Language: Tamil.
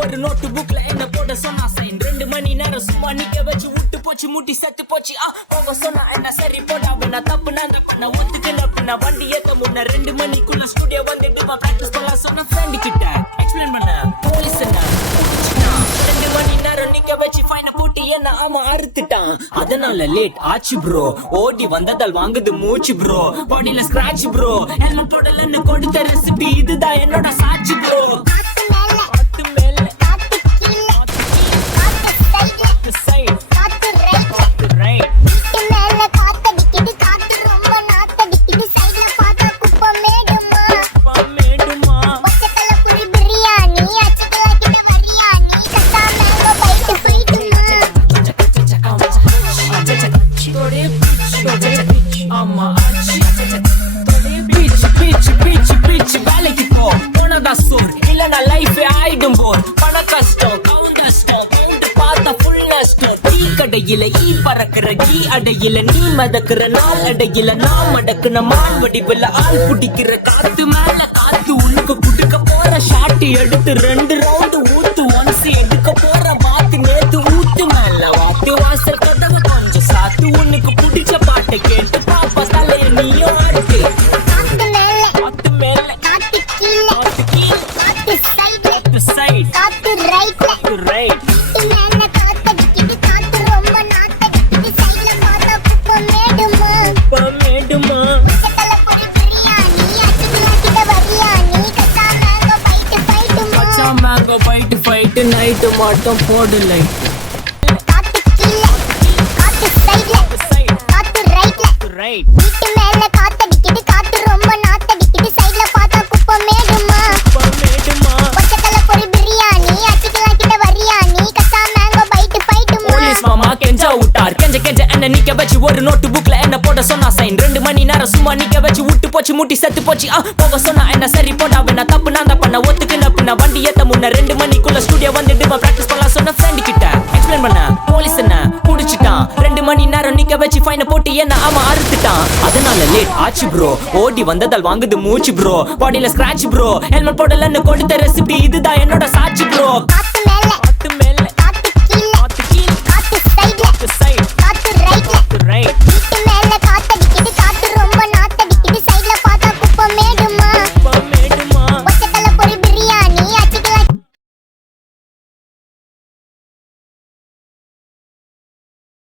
ஒரு நோட்டு புக்ல என்ன போட சொன்னா சைன் 2 மணி நேரம் சும்மா நிக்க வச்சு விட்டு போச்சு முட்டி செத்து போச்சு போக சொன்னா என்ன சரி போடா நான் தப்பு நான் பண்ண ஒத்துக்கல அப்படின்னா வண்டி ஏத்த முன்ன 2 மணிக்குள்ள ஸ்டுடியோ வந்துட்டு பிராக்டிஸ் பண்ணலாம் சொன்ன ஃப்ரெண்ட் கிட்ட எக்ஸ்பிளைன் பண்ண போலீஸ் என்ன 2 மணி நேரம் நிக்க வச்சு ஃபைன போட்டு என்ன ஆமா அறுத்துட்டான் அதனால லேட் ஆச்சு ப்ரோ ஓடி வந்ததால் வாங்குது மூச்சு ப்ரோ பாடியில ஸ்கிராட்ச் ப்ரோ ஹெல்மெட் போடலன்னு கொடுத்த ரெசிபி இதுதான் என்னோட சாட்சி ப்ரோ வேலைக்கு போ போனதா சோர் இல்லனா லைஃப் ஆயிடும் போர் பண கஷ்டம் கவுண்ட் பார்த்தா ஃபுல் நஷ்டம் டீ கடையில ஈ பறக்கிற கீ அடையில நீ மதக்குற நாள் அடையில நான் மடக்குன மான் வடிவில் ஆள் பிடிக்கிற காத்து மேல காத்து உனக்கு குடுக்க போற ஷாட் எடுத்து 2 ரவுண்டு ஊத்து ஒன்ஸ் எடுக்க போற வாத்து நேத்து ஊத்து மேல வாத்து வாசல் கதவை கொஞ்சம் சாத்து உனக்கு பிடிச்ச பாட்டை கேட்டு பாப்பா தலைய நீயும் ஆருக்கு ஃபைட் நைட் மட்டும் போடு லைட் நிக்க வச்சு ஒரு நோட்டு புக்ல என்ன போட சொன்னா சைன் 2 மணி நேரம் சும்மா நிக்க வச்சு விட்டு போச்சு முட்டி செத்து போச்சு போக சொன்னா என்ன சரி போடா நான் தப்பு நான் பண்ண ஒத்துக்கல அப்படின்னா வண்டி ஏத்த முன்ன 2 மணிக்குள்ள ஸ்டுடியோ வந்துட்டு பிராக்டிஸ் பண்ணலாம் சொன்ன ஃப்ரெண்ட் கிட்ட எக்ஸ்பிளைன் பண்ண போலீஸ் என்ன புடிச்சிட்டான் 2 மணி நேரம் நிக்க வச்சு ஃபைன போட்டு என்ன ஆமா அறுத்துட்டான் அதனால லேட் ஆச்சு ப்ரோ ஓடி வந்ததால் வாங்குது மூச்சு ப்ரோ பாடியில ஸ்கிராட்ச் ப்ரோ ஹெல்மெட் போடலன்னு கொடுத்த ரெசிபி இதுதான்